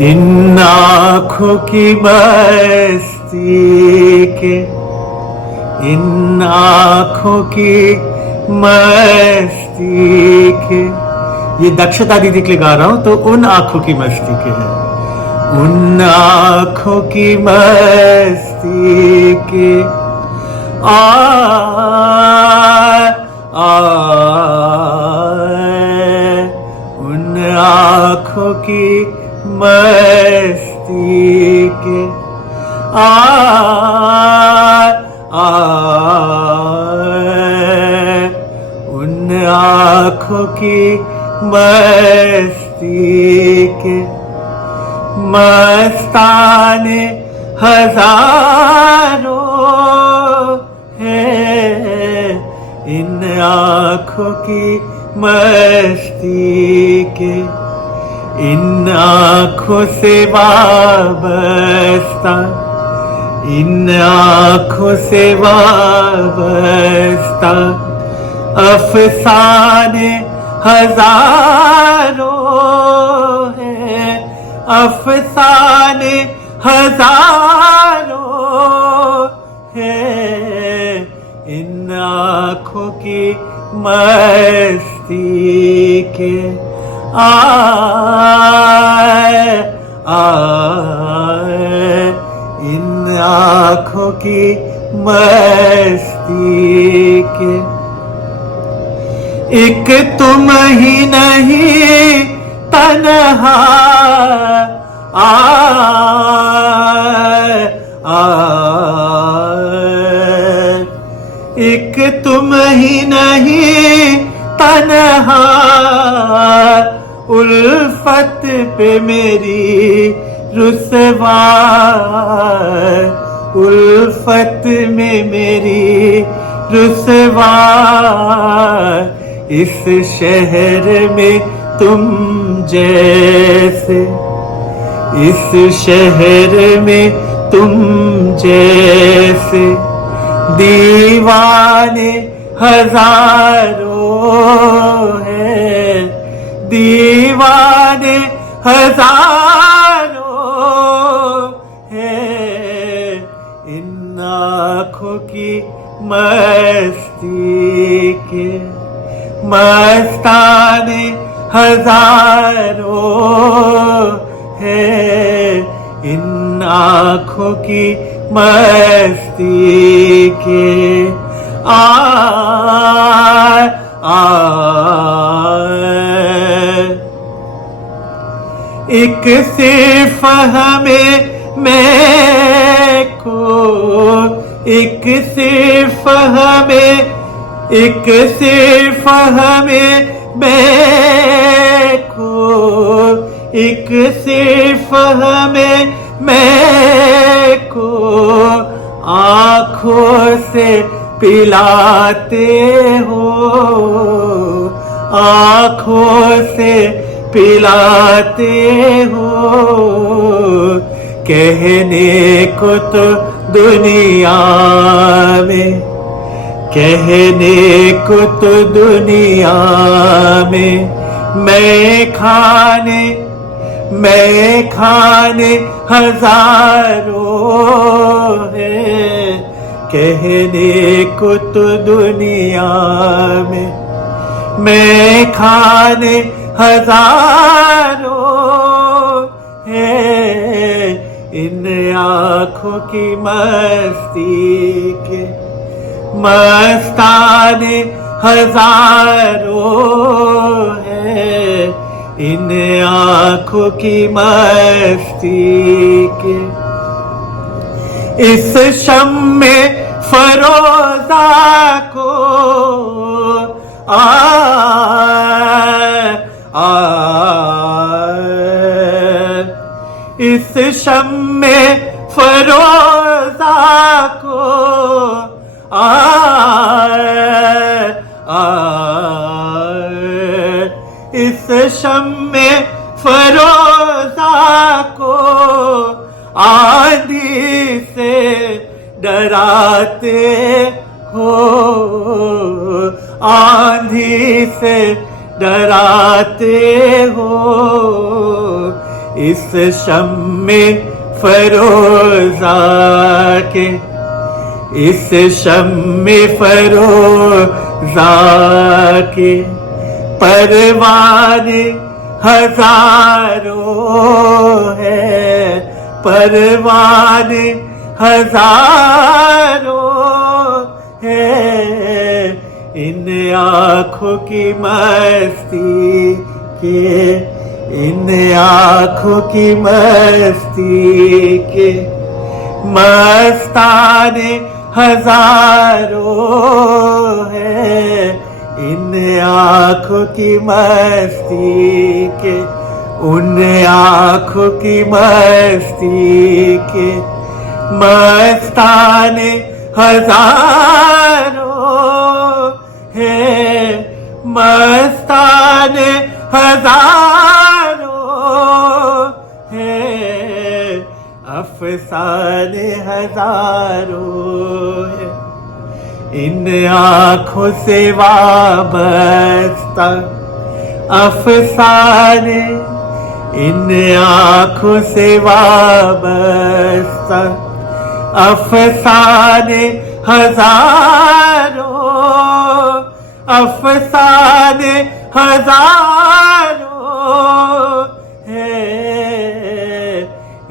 इन आँखों की मस्ती के, इन आँखों की मस्ती के, ये दक्षता दीदी के लिए गा रहा हूं, तो उन आँखों की मस्ती के है। उन आँखों की मस्ती के आ उन आँखों की मस्ती के उन आँखों की मस्ती के मस्ताने हजारों है, इन आँखों की मस्ती के, इन आँखों से वाबस्ता, इन आँखों से वाबस्ता अफसाने हजारों है, अफसाने हजारों है, इन आँखों की मस्ती के इन आँखों की मस्ती के। एक तुम ही नहीं तन्हा एक तुम ही नहीं तन्हा, उल्फत पे मेरी रुसवा, उल्फत में मेरी रुसवा, इस शहर में तुम जैसे, इस शहर में तुम जैसे दीवाने हजारों हैं, दीवाने हजारों हैं, इन आँखों की मस्ती के मस्ताने हजारों हैं, इन आँखों की मस्ती के एक सिर्फ हमें मैं को, एक सिर्फ हमें, एक सिर्फ हमें मैं को, एक सिर्फ हमें मैं को आँखों से पिलाते हो, आँखों से पिलाते हो, कहने को तो दुनिया में, कहने को तो दुनिया में मैं खाने हजारों है, कहने को तो दुनिया में मैं खाने हजारों है, इन आँखों की मस्ती के मस्ताने हजारों है, इन आँखों की मस्ती के। इस शम्मे फरोजा को इस शम्मे फरोजा को इस शम्मे फरोजा को आंधी से डराते हो, आंधी से डराते हो, इस शम्मे फरोजा के, इस शम्मे फरोजा के परवाने हजारों है, परवाने हजारों है। इन आँखों की मस्ती के, इन आँखों की मस्ती के मस्ताने हजारों है। इन आँखों की मस्ती के, उन आँखों की मस्ती के मस्ताने हजारों है, मस्ताने हजारों है, अफसाने हजारों है। इन आँखों से वाबस्ता अफसाने, इन आँखों से वाबस्ता अफसाने हजारों, अफसाने हजारों है।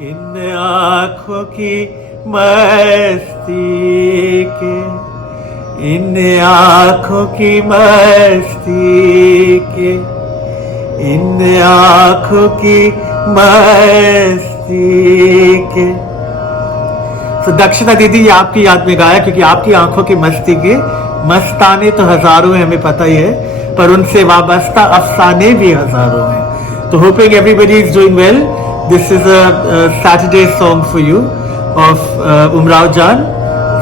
इन आँखों की मस्ती के, इन आँखों की मस्ती के, इन आँखों की मस्ती के। तो दक्षिणा दीदी ये आपकी याद में गाया, क्योंकि आपकी आंखों की मस्ती के मस्ताने तो हजारों हैं, हमें पता ही है, पर उनसे वाबस्ता अफसाने भी हजारों हैं। तो hopping everybody is doing well. This is a Saturday song for you of Umrao जान,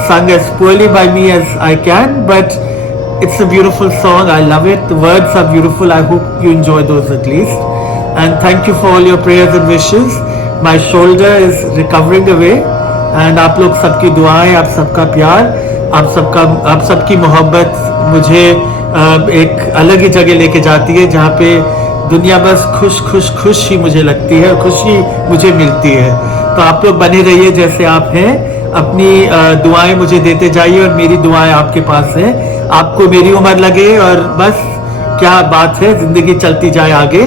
sung as poorly by me as I can, but it's a beautiful song. I love it. The words are beautiful. I hope you enjoy those at least. And thank you for all your prayers and wishes. My shoulder is recovering away, and आप लोग सबकी दुआएं, आप सबका प्यार, आप सबकी मोहब्बत मुझे एक अलग ही जगह लेके जाती है, जहाँ पे दुनिया बस खुश ही मुझे लगती है, खुशी मुझे मिलती है। तो आप लोग बने रहिए जैसे आप हैं, अपनी दुआएं मुझे देते जाइए और मेरी दुआएं आपके पास हैं। आपको मेरी उम्र लगे और बस क्या बात है, जिंदगी चलती जाए आगे।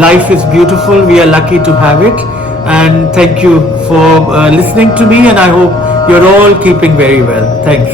Life is beautiful, we are lucky to have it, and thank you for listening to me, and I hope you are all keeping very well. Thanks.